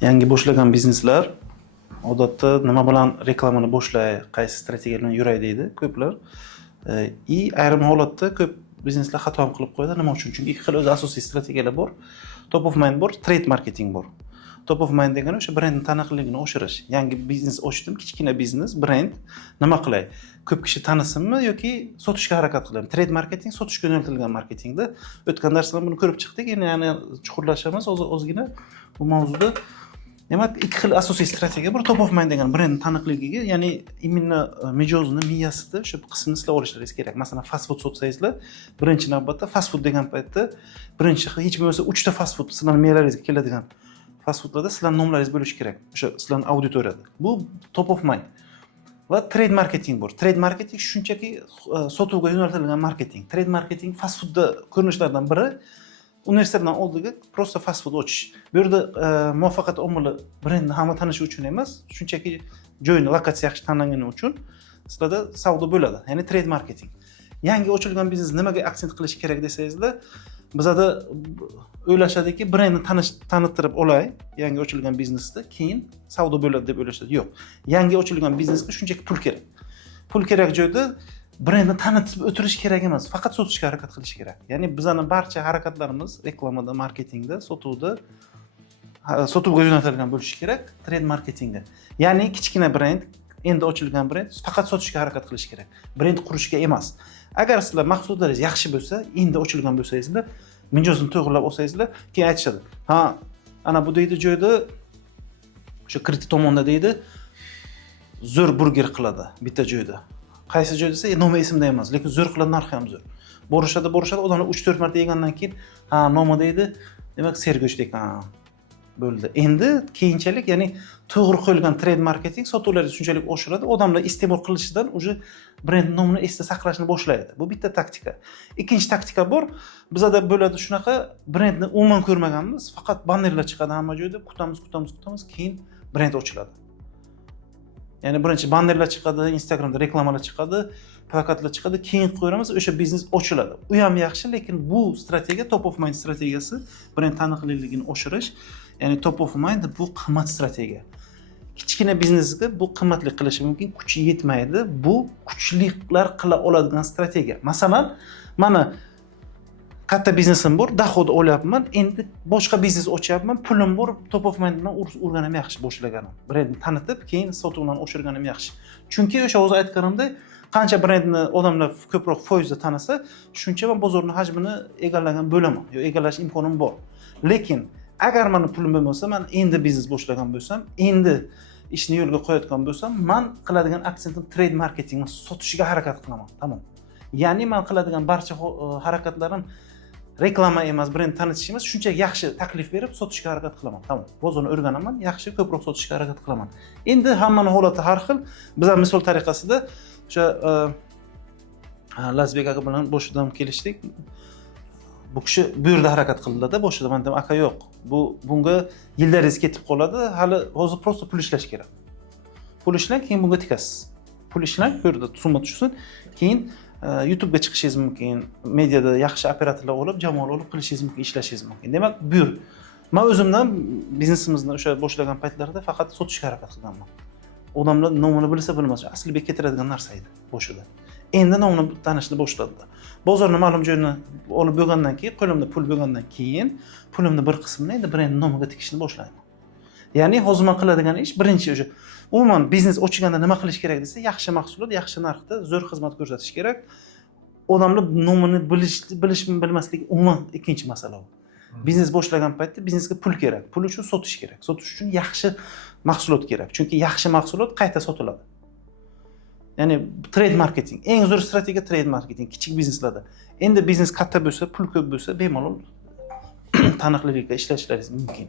Yangi boshlagan bizneslar odatda nima bilan reklamani boshlay, qaysi strategiya bilan yuray deydi ko'plar. Ayrim holatda ko'p bizneslar xato ham qilib qo'yadi. Nima uchun? Chunki ikki xil o'zi asosiy strategiyalar bor. Top of mind bor, trade marketing bor. Top of mind degani o'sha brendning taniqligini oshirish. Yangi biznes ochdim, kichkina biznes, brend. Nima qilay? Ko'p kishi tanisinmi yoki sotishga harakat qilaymi? Trade marketing sotishga yo'naltirilgan marketingda. O'tgan darsda buni ko'rib chiqdik. Yana chuqurlashamiz ozgina bu mavzuda. Demak, ikki xil asosiy strategiya bor. Top of mind degan brendning taniqligiga, ya'ni imенно mijozini miyasida o'sha qismni sizlar olishlaringiz kerak. Masalan, fast food sotsangizlar, birinchi navbatda fast food degan paytda birinchi hech bo'lmasa 3 ta fast food sizlarning miyalaringizga keladigan fast foodlarda sizlarning nomlaringiz bo'lishi kerak. O'sha sizlarning auditoriyada. Bu top of mind. Va trade marketing bor. Trade marketing shunchaki sotuvga yo'naltirilgan marketing. Trade marketing fast foodda ko'rinishlardan biri. Universitetdan oldiga prosta fast food ochish. Bu yerda muvaffaqiyat omili brendni hamma tanishi uchun emas, shunchaki joyni, lokatsiya yaxshi tanlangani uchun sizlarda savdo bo'ladi. Ya'ni trade marketing. Yangi ochilgan biznes nimaga aksent qilish kerak desangizlar, bizada o'ylashadiki, brendni tanittirib olay, yangi ochilgan biznesda, keyin savdo bo'ladi deb o'ylashadi. Yo'q. Yangi ochilgan biznesga shunchaki pul kerak. Pul kerak joyda brendni tanitib o'tirish kerak emas, faqat sotishga harakat qilish kerak. Ya'ni bizning barcha harakatlarimiz reklamada, marketingda, sotuvga yo'naltirilgan bo'lishi kerak, trade marketingda. Ya'ni kichkina brend, endi ochilgan brend faqat sotishga harakat qilish kerak. Brend qurishga emas. Agar sizlar mahsulotlaringiz yaxshi bo'lsa, endi ochilgan bo'lsangizlar, mijozni to'g'rilab olsangizlar, keyin aytishadi. Ha, ana bu deydi joyda o'sha kredit tomonda deydi, zo'r burger qiladi bitta joyda. Qaysi joy desa, nomi esimda emas, lekin zo'r qiladi, narxi ham zo'r. Borishadi, odamlar 3-4 marta yegandan keyin, ha, nomi deydi, demak, sergo'sht ekan. Bo'ldi. Endi keyinchalik, ya'ni to'g'ri qo'yilgan trade marketing sotuvlarni shunchalik oshiradi, odamlar iste'mol qilishidan uje brend nomini esda saqlashni boshlaydi. Bu bitta taktika. Ikkinchi taktika bor. Bizda bo'ladi shunaqa, brendni umuman ko'rmaganmiz, faqat bannerlar chiqadi hamma joyda, kutamiz, keyin brend ochiladi. Ya'ni birinchi bannerlar chiqadi, Instagramda reklamalar chiqadi, plakatlar chiqadi, keyin qo'yamiz, o'sha biznes ochiladi. U ham yaxshi, lekin bu strategiya top of mind strategiyasi, brend taniqliligini oshirish. Ya'ni top of mind bu qimmat strategiya. Kichkina biznesga bu qimmatli qilishi mumkin, kuchi yetmaydi. Bu kuchlilar qila oladigan strategiya. Masalan, mana katta biznesim bor, doxod olyapman, endi boshqa biznes ochyapman, pulim bor, top of mind bilan urganim yaxshi boshlaganim. Brendni tanitib, keyin sotuvdan oshirganim yaxshi. Chunki o'sha o'zi aytganimdek, qancha brendni odamlar ko'proq foizda tanisa, shuncha men bozorning hajmini egallagan bo'laman, yo egallash imkonim bor. Lekin agar meni pulim bo'lmasa, men endi biznes boshlagan bo'lsam, endi ishni yo'lga qo'yayotgan bo'lsam, men qiladigan aksentim trade marketingni sotishga harakat qilaman. Tamom. Ya'ni men qiladigan barcha harakatlarim reklama emas, brend tanitish emas, shunchaki yaxshi taklif berib sotishga harakat qilaman. Tamom. Bozorni o'rganaman, yaxshi ko'proq sotishga harakat qilaman. Endi hammaning holati har xil. Biz ham misol tariqasida o'sha Lazbek aka bilan boshidan kelishdik. Bu kishi bu yerda harakat qildi-da, boshida men aytdim, aka yo'q. Bunga yillaringiz ketib qoladi, hali hozir prosta pul ishlash kerak. Pul ishlang, keyin bunga tikasiz. Pul ishlang, bu yerda summa tushsin, keyin YouTube'ga chiqishingiz mumkin, mediada yaxshi operatorlar olib, jamoalar olib qilishingiz mumkin, ishlashingiz mumkin. Demak, buyur. Men o'zimdan biznesimizni o'sha boshlagan paytlarda faqat sotishga harakat qilganman. Odamlar nomini bilsa bilmasa, aslida ketiradigan narsa edi boshida. Endi nomini tanishni boshladi. Bozorning ma'lum joyini olib bo'lgandan keyin, qo'limda pul bo'lgandan keyin, pulimni bir qismini endi brend nomiga tikishni boshlayman. Ya'ni hozir men qiladigan ish birinchi o'sha umuman biznes ochganda nima qilish kerak desa, yaxshi mahsulot, yaxshi narxda zo'r xizmat ko'rsatish kerak. Odamlar nomini bilmasligi umuman ikkinchi masala. Biznes boshlagan paytda biznesga pul kerak. Pul uchun sotish kerak. Sotish uchun yaxshi mahsulot kerak. Chunki yaxshi mahsulot qayta sotiladi. Ya'ni trade marketing eng zo'r strategiya trade marketing kichik bizneslarda. Endi biznes katta bo'lsa, pul ko'p bo'lsa, bemalol taniqlilikda ishlashlaringiz mumkin.